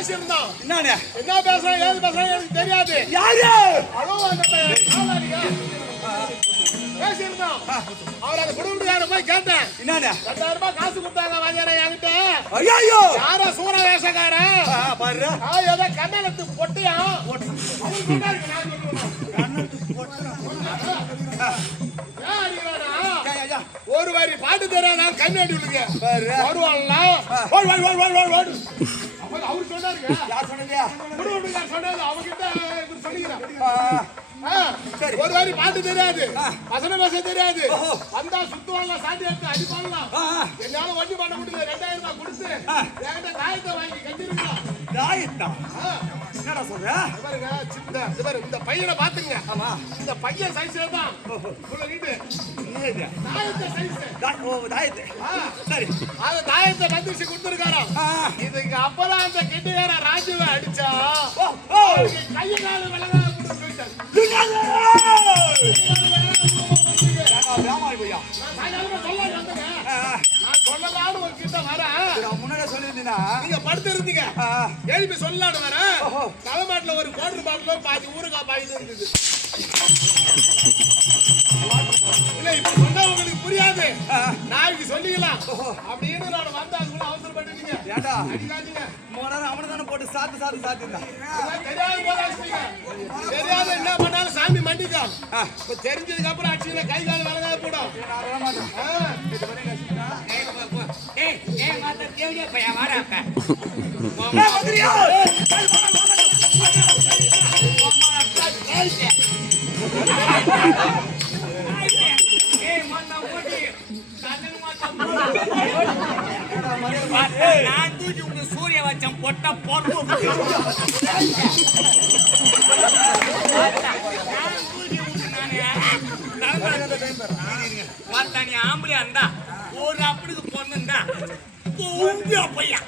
பேசியிருந்தோம். என்னண்ணே என்ன பேசுறோம் ஏது பேசுறோம் எனக்கு தெரியாது. யாரு பேசியிருந்தோம். அவர் அந்த குடும்பத்துக்கார போய் கேட்டேன். என்னண்ணே 2000 ரூபாய் காசு கொடுத்தாங்க வாங்கியார என்கிட்ட. ஐயோ யாரோ சூர வேஷக்காரன் பாரு ஏதோ கண்ணலத்து பொட்டியா ஒரு வரி பாட்டு தெரியாதா கண்ணாடி விழுங்க வருவாங்களா அவரு சொன்னாருங்க. யார் சொன்னீங்க சொன்னது அவங்கிட்ட சொல்லிக்கிறேன். ஒரு வாரி பாட்டு தெரியாது, வசன பேச தெரியாது. வந்தா சுத்துவாங்க, சாட்டி எடுத்து அடிப்பாங்களா. என்னால வண்டி பண்ண முடியல. 2000 ரூபாய் கொடுத்து என்கிட்ட காயத்தை வாங்கி கட்டிருக்கா. என்னடா சொல்ற பாருங்க இந்த பையனை பாத்துங்க. ஆமா இந்த பையன் சைஸ் தான் தாயத்தை சைஸ். சரி அந்த தாயத்தை பந்திச்சு கொடுத்துருக்காராம். இதுக்கு அப்பதான் அந்த கெட்டிக்கார ராஜுவை அடிச்சா கையை கால விலகா படுத்திருந்தீங்க எழுப்பி சொல்லலான்னு வர தலைமாட்டில் ஒரு குவார்டர் பாட்டிலோ பாதி ஊருக்கா பாய்ந்து இருந்தது. இல்ல இப்ப சொன்னா உங்களுக்கு புரியாது, நாளைக்கு சொல்லிக்கலாம் அப்படின்னு நான் வந்தா கூட அவசரப்பட்டுட்டீங்க. ஏண்டா அடிக்காதீங்க, அவனை தானே போட்டு சாத்து தெரியாது போதாச்சுங்க. தெரியாத என்ன பண்ணாலும் சாமி மண்டிக்கா. தெரிஞ்சதுக்கு அப்புறம் அடிச்சுல கை கால விலகாத போடும். நான் தூக்கி உங்க சூரிய வச்சம் பொட்ட பொறுப்பு நீ ஆம்பளை இருந்தா ஒரு அப்படிக்கு பொண்ணுண்டா பையன்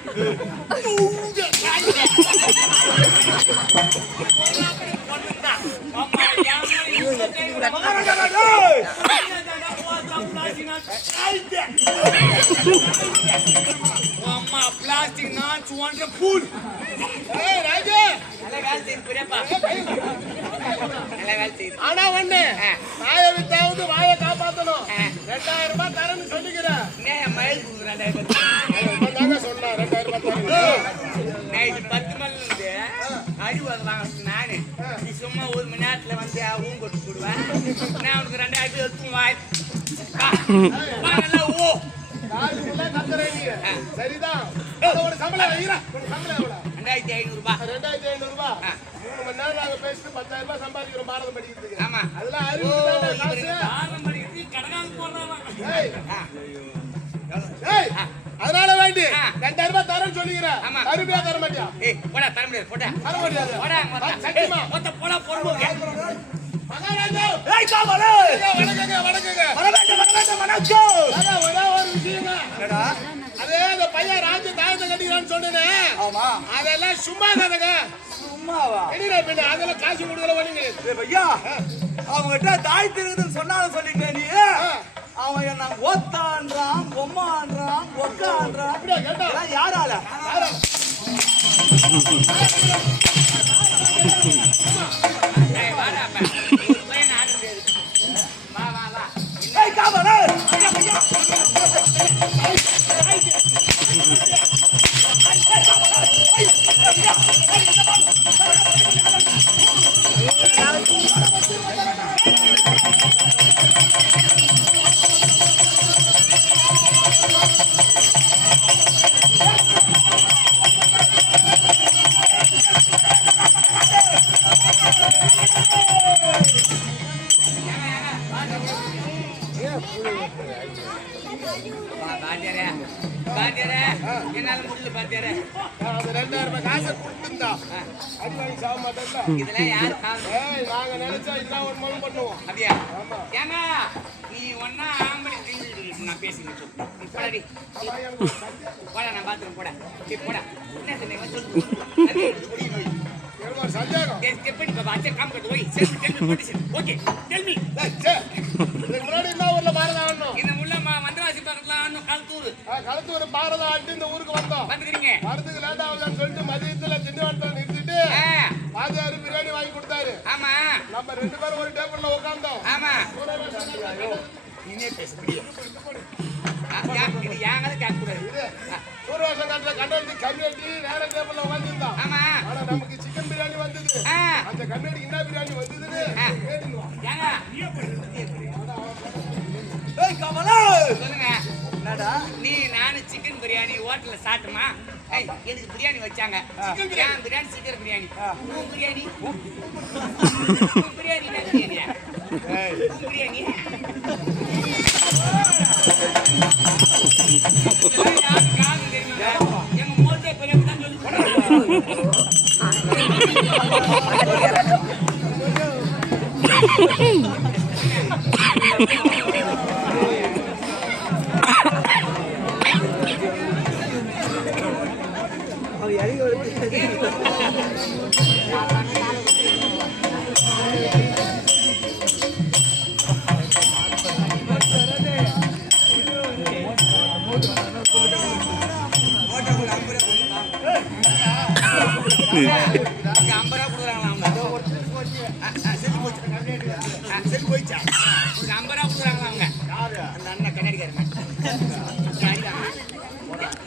பொண்ணுண்டா அம்மா பிளாஸ்டிக் நான் சுவன்ற பூல் ராஜா ஆனா ஒண்ணு வாயை வித்தாவது வாயை காப்பாத்தணும். 2000 ரூபாய் தரேன்னு சொல்லிக்கிறேன். சொன்னா 2000 ரூபாய் நைட்டு 10 மணில அறிவு வாங்க நானு. நீ சும்மா 1 மணி நேரத்துல வந்து ஊன் கொட்டு போடுவேன். நான் உனக்கு 2000 எடுத்து வாய் ஓ சரிதான். ஒரு சம்பளம் 2500 ரூபாய். 2500 ரூபாய் 3 மணி நேரம் நாங்க பேசிட்டு 10000 ரூபாய் சம்பாதிக்கிறோம் பாரதம் படிக்கிறதுக்கு. ஆமா அதெல்லாம் பாரதம் படிக்கிறது கடனால போடுறாங்க. அதனால வேண்டி 2000 ரூபாய் தரேன்னு சொல்லிக்கிறேன். அருமையா தர மாட்டியா? போடா தர முடியாது. போடா தர முடியாது. போடா சத்தியமா போடா போடுவோம். மகாராஜா வணக்கங்க ஒரே ஒரு விஷயங்க. அதே அந்த பையன் ராஜு தாயத்தை கட்டிக்கிறான்னு சொன்னேனே, ஆமா அதெல்லாம் சும்மா தானங்க. சும்மாவா அதெல்லாம் காசு கொடுக்கல ஒண்ணுங்க. ஐயா அவங்ககிட்ட தாய் திருக்குதுன்னு சொன்னாலும் சொல்லிட்டேன் நீ. அவன் என்ன ஓத்தான்றான், பொம்மான்றான், ஒக்கான்றான். யாரால என்னால முடியல பாத்தியாரே. 2000 ரூபாய் காசை கொடுத்துருந்தா அடி வாங்கி சாக மாட்டேன். இதெல்லாம் யாரு நாங்க நினைச்சா இதெல்லாம் ஒரு மொழி பண்ணுவோம். அப்படியா? ஏங்க நீ ஒன்னா ஆம்பளை நான் பேசிக்கிட்டு போடா நான் பாத்துறேன். போடா போடா என்ன சொன்னீங்க சந்தேகம் எப்படி பாபா காம் கட்டு போய் selfie tell me okay tell me முன்னாடி என்ன ஊர்ல பாரதம் ஆடணும்? இந்த முள்ள மந்திராசி பக்கத்துல ஆடணும். களத்தூர் பாரதம் ஆட்டு இந்த ஊருக்கு வந்தோம். வந்துக்கிறீங்க வரதுக்கு லேட் ஆகுதுன்னு சொல்லிட்டு மதியத்துல பாரு. ஆமா நம்ம 2 பேரும் ஒரு டேபிள்ல உட்கார்ந்தோம். ஆமா நீனே பேசுறியே இது யாங்கது கேட்க கூடாது சூரவேஷம் கட்ட கண்டது கம்யூனிட்டி வேற டேபிள்ல உட்கார்ந்திருந்தான். ஆமா ஆனா நமக்கு சிக்கன் பிரியாணி வந்தது. அந்த கம்யூனிட்டி என்ன பிரியாணி வந்ததுன்னு கேட்டுடுவா. ஏங்க ஏய் கமலா சொல்லுங்க என்னடா நீ நானு சிக்கன் பிரியாணி ஹோட்டல்ல சாப்பிட்டோமா எனக்கு பிரியாணி வச்சாங்க சிக்கன் பிரியாணி சிக்கன் பிரியாணி உன் பிரியாணி பிரியாணி பிரியாணியா பிரியாணி எங்க மோட்டே பிரியாணி தான் சொல்லி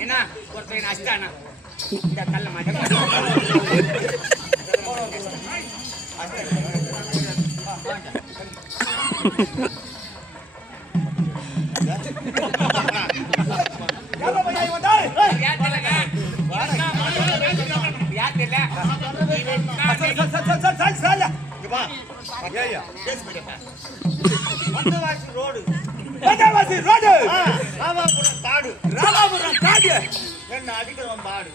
என்ன ஒருத்தர் அஷ்டானா இந்த கல்ல மாட்டேன் ராமாபுரம் காடு என்ன அடிக்கிறவன் பாடு.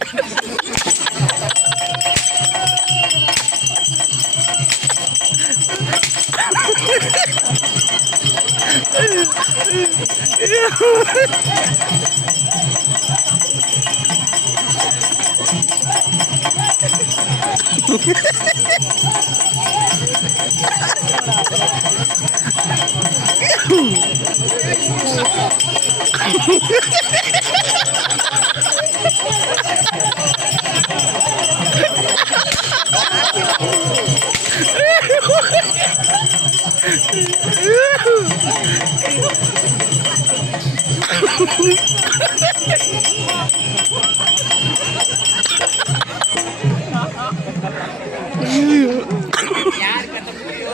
யார் கத்த புரியோ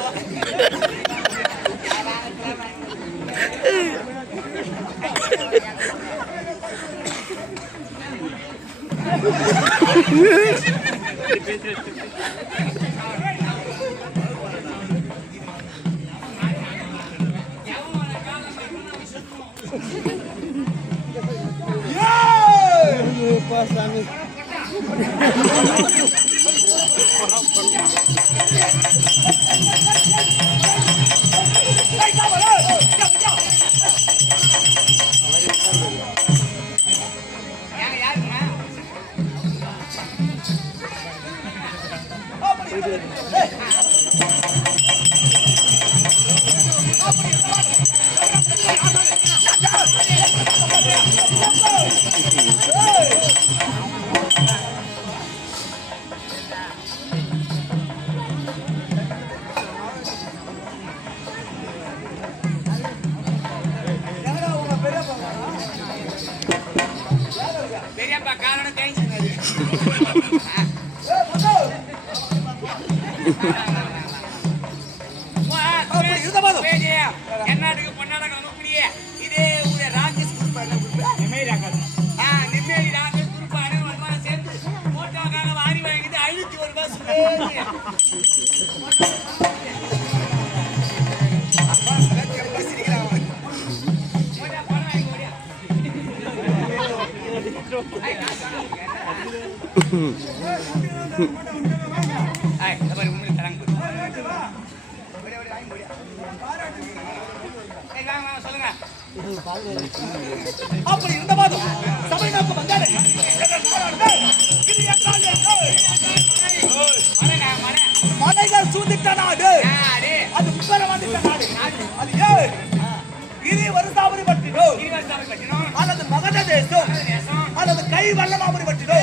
பெரியப்பா காரணம் தேய்ச்சினாரு என்னாட்டுக்கு பொன்னாடக அனுப்பியே இதே ஊரே ராகேஷ் நிம்மேரி ராகேஷ் குருப்பாடு வருமானம் சேர்ந்து போட்டோக்காக வாரி வாங்கிட்டு 501 ரூபாய் சொல்லுங்க அப்படி இருந்த போதும் சபை நோக்கம் வந்தாரு மலைகள் சூழ்ந்திட்ட நாடு அது வந்துட்ட நாடு அது கிரி வருசாபுரி பட்டினோ அல்லது மகத தேசம் அல்லது கை வல்லமாபுரி பட்டினோ